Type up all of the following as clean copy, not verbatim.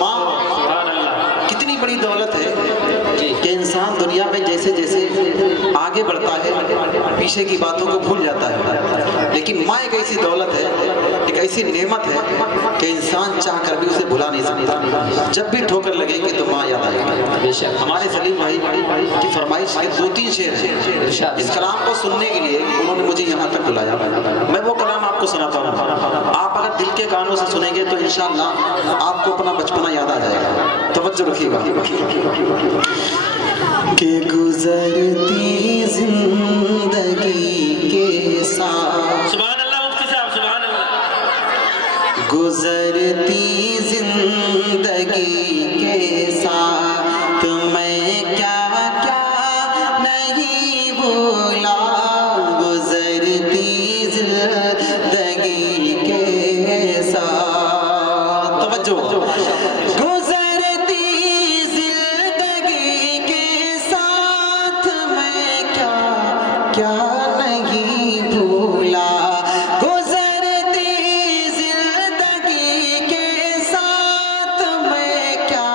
ماں کتنی بڑی دولت ہے کہ انسان دنیا میں جیسے جیسے آگے بڑھتا ہے پیچھے کی باتوں کو بھول جاتا ہے، لیکن ماں ایک ایسی دولت ہے، ایک ایسی نعمت ہے کہ انسان چاہ کر بھی اسے بھلا نہیں سکتا۔ جب بھی ٹھوکر لگے گی تو ماں یاد آئے گی۔ ہمارے سلیم بھائی کی فرمائش کے 2-3 شعر ہیں، اس کلام کو سننے کے لیے انہوں نے مجھے یہاں تک بلایا، میں وہ کلام آپ کو سناتا ہوں۔ آپ اگر دل کے کانوں سے سنیں گے تو انشاءاللہ آپ کو اپنا بچپنا یاد آ جائے گا۔ توجہ رکھیے گا کہ گزرتی زندگی کے ساتھ، سبحان اللہ مفتی صاحب، سبحان اللہ، گزرتی زندگی کے ساتھ میں کیا کیا نہیں بھولا، گزرتی زندگی کے ساتھ، توجہ، کیا نہیں بھولا، گزرتی زندگی کے ساتھ میں کیا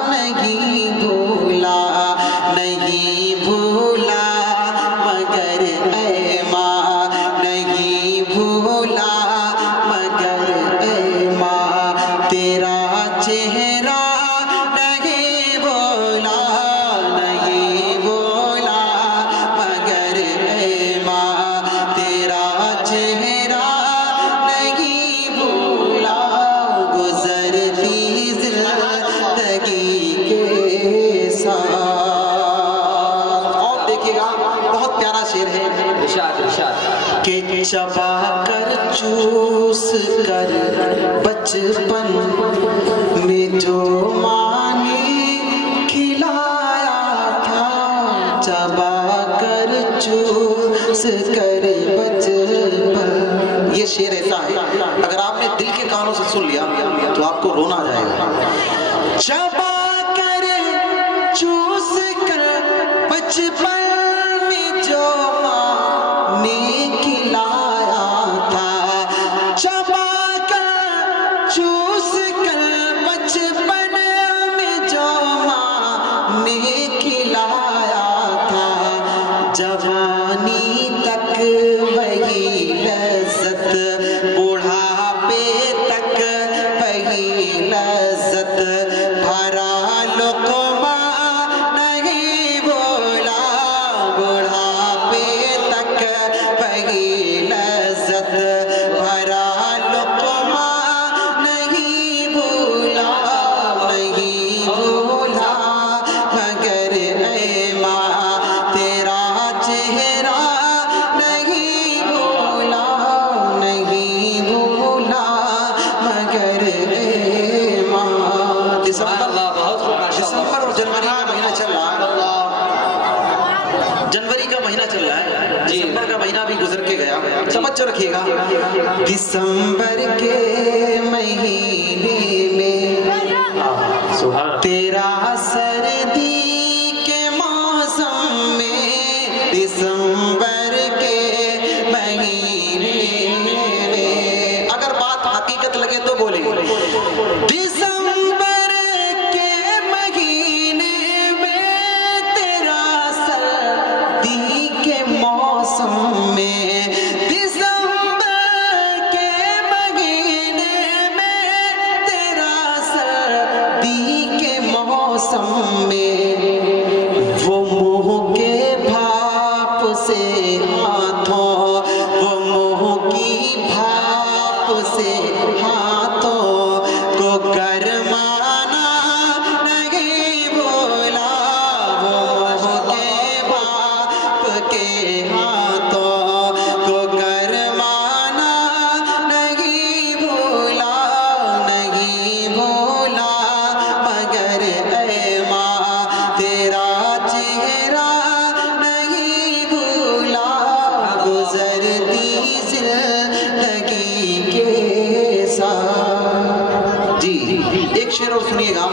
نہیں بھولا، نہیں بھولا مگر اے ماں، نہیں بھولا مگر اے ماں، تیرا چہرہ نہیں بھولا، نہیں بھولا مگر اے ماں، تیرا چہرہ نہیں بھولا، گزرتی زندگی کے ساتھ۔ اور دیکھیے گا بہت پیارا شعر ہے، ارشاد ارشاد، کہ چبا کر چوس کر بچپن میں جو ماں نے کھلایا تھا، چبا کر چوس کر بچپن، یہ شعر ایسا ہے اگر آپ نے دل کے کانوں سے سن لیا تو آپ کو رونا آ جائے گا۔ چبا کر چوس کر بچپن میں جو ماں نے کھلایا تھا، چبا کر چوس کر بچپن میں جو ماں نے کھلایا تھا، جوانی تک وہی لذت، بڑھاپے تک وہی لذت، بھرا لقمہ نہیں بھولا، بڑھاپے تک وہی لذت، بھرا لقمہ نہیں بھولا، نہیں بھولا مگر اے ماں، تیرا چہرہ نہیں بھولا، نہیں بھولا مگر اے ماں۔ دسمبر اور جنوری کا مہینہ چل رہا ہے، جنوری کا مہینہ چل رہا ہے، دسمبر کا مہینہ بھی گزر کے گیا، توجہ رکھیے گا، دسمبر کے مہینے میں تیرا سردی کے موسم میں، دسمبر کے مہینے میں، اگر بات حقیقت لگے تو بولیں، دسمبر کے مہینے میں تیرا سردی کے موسم میں، دسمبر کے مہینے میں تیرا سردی کے موسم میں، وہ منہ کے بھاپ سے ہاتھوں، وہ منہ کی بھاپ سے ہاتھوں کو گرمانا نہیں بھولا، وہ منہ کے بھاپ کے ہاتھوں کو گرمانا نہیں بھولا، نہیں بھولا مگر اے ماں، تیرا چہرہ نہیں بھولا، گزرتی زندگی کے ساتھ۔ جی ایک شعر اور سنیے گا،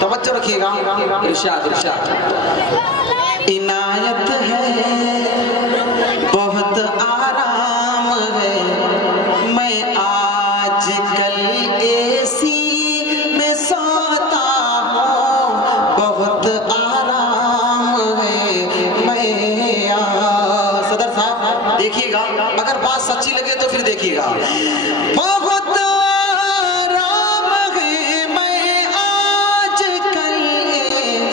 توجہ رکھیے گا، ارشاد ارشاد، عنایت ہے بہت آرام ہے، میں آج کل اے سی میں دیکھیے گا. بہت آرام ہے میں آج کل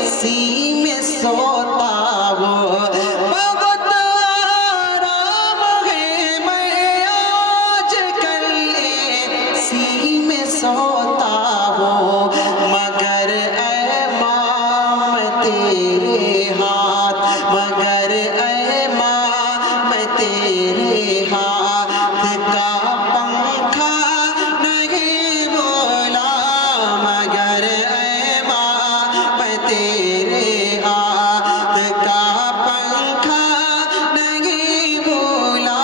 اسی میں سوتا ہوں. بہت آرام ہے میں آج کل اسی میں سوتا ہوں. مگر اے ماں میں تیرے ہاتھ، مگر اے ماں میں تیرے ہاتھ کا پنکھا نہیں بولا. مگر اے ماں میں تیرے ہاتھ کا پنکھا نہیں بولا،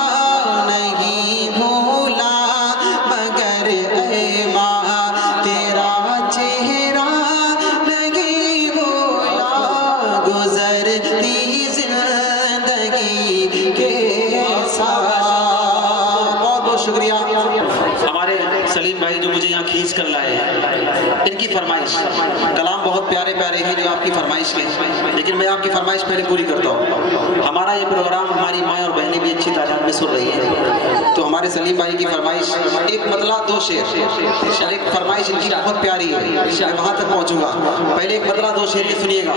نہیں بولا. مگر اے ماں تیرا چہرہ نہیں بولا. گزرتی زندگی کے ساتھ. بہت بہت شکریہ. ہمارے سلیم بھائی جو مجھے یہاں کھینچ کر لائے، ان کی فرمائش، کلام بہت پیارے پیارے ہیں جو آپ کی فرمائش کے، لیکن میں آپ کی فرمائش پہلے پوری کرتا ہوں. ہمارا یہ پروگرام ہماری مائیں اور بہنیں بھی اچھی تعداد میں سن رہی ہیں، تو ہمارے سلیم بھائی کی فرمائش ایک مطلع دو شعر، ایک فرمائش ان کی بہت پیاری ہے، میں وہاں تک پہنچوں گا. پہلے ایک مطلع دو شعر کی سنیے گا.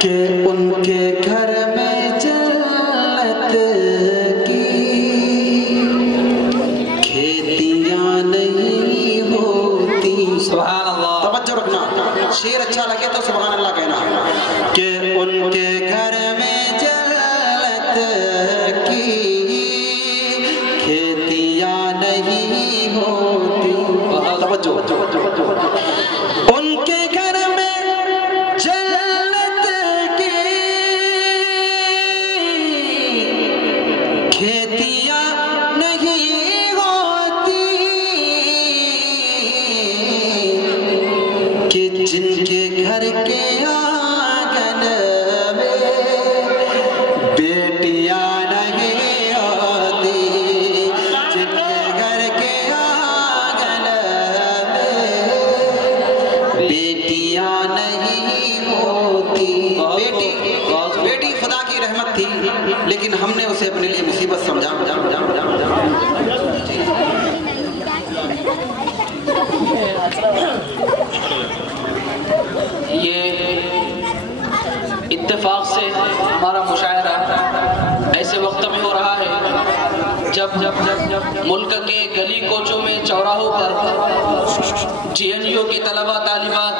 کہ ان کے گھر میں جنت کی کھیتیاں نہیں ہوتی. سبحان اللہ. توجہ رکھنا، شعر اچھا لگے تو سبحان اللہ کہنا. کہ ان کے گھر میں جنت کی کھیتیاں نہیں ہوتی. توجہ. ان کے گھر میں جنت کی کھیتیاں نہیں ہوتی. کہ جن کے گھر کے آنگن میں بیٹیاں نہیں ہوتی. جن کے گھر کے آنگن میں بیٹیاں نہیں ہوتی. بیٹی خدا کی رحمت تھی، لیکن ہم نے اسے اپنے لیے مصیبت سمجھا. یہ اتفاق سے ہمارا مشاعرہ ایسے وقت میں ہو رہا ہے جب ملک کے گلی کوچوں میں، چوراہوں پر GNU کی طلبہ طالبات،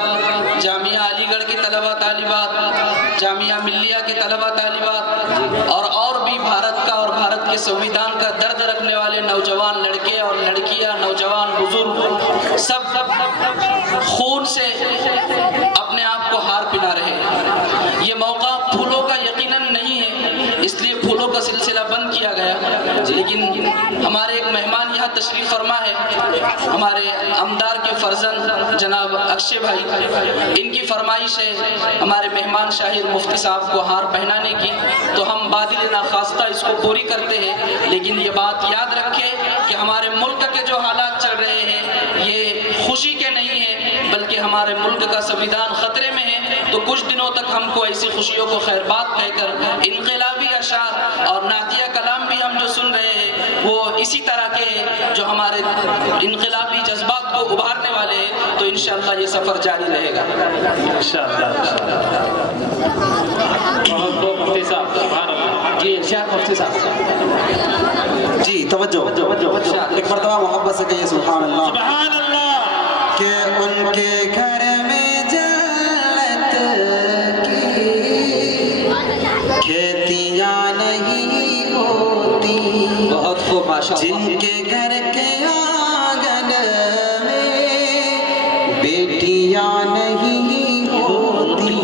جامعہ علی گڑھ کی طلبہ طالبات، جامعہ ملیہ کے طلبہ طالبات اور بھی بھارت کا اور بھارت کے سنویدھان کا درد رکھنے والے نوجوان لڑکے اور لڑکیاں، نوجوان بزرگ، سب خون سے اپنے آپ کو ہار پنا رہے ہیں. یہ موقع پھولوں کا یقیناً نہیں ہے، اس لیے پھولوں کا سلسلہ بند کیا گیا. لیکن ہمارے ایک مہمان یہاں تشریف فرما ہے، ہمارے امدار کے فرزند جناب اکشے بھائی. ان کی فرمائش ہے ہمارے مہمان شاہر مفتی صاحب کو ہار پہنانے کی، تو ہم بادل ناخواستہ اس کو پوری کرتے ہیں. لیکن یہ بات یاد رکھے کہ ہمارے ملک کے جو حالات چل رہے ہیں یہ خوشی کے نہیں ہیں، بلکہ ہمارے ملک کا سنویدھان خطرے میں ہے. تو کچھ دنوں تک ہم کو ایسی خوشیوں کو خیر بات کہہ کر انقلابی اشعار اور نعتیہ کلام بھی ہم جو سن رہے ہیں وہ اسی طرح کے ہیں جو ہمارے انقلابی جذبات کو ابھارنے والے ہیں. تو انشاءاللہ یہ سفر جاری رہے گا انشاءاللہ. مفتی صاحب سبحان اللہ. جی ارشاد مفتی صاحب. جی توجہ. ایک مرتبہ محبت سے کہیے سبحان اللہ. سبحان اللہ. کہ ان کے گھر میں جنت کی کھیتیاں نہیں ہوتی. بہت خوب ماشاء اللہ. جن کے گھر کے آنگن میں بیٹیاں نہیں ہوتی.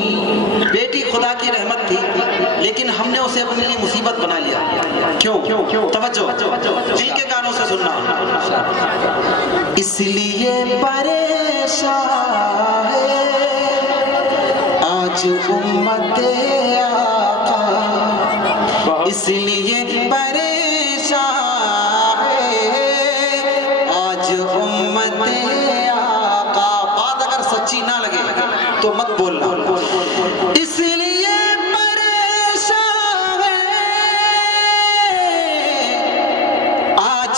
بیٹی خدا کی رحمت تھی، لیکن ہم نے اسے اپنے لیے مصیبت بنا لیا. کیوں؟ توجہ، دل کے کانوں سے سننا. اس لیے پریشان ہے آج امت آقا. اس لیے پریشان ہے آج امت آقا. بات اگر سچی نہ لگے تو مت بولنا. اس لیے پریشان ہے آج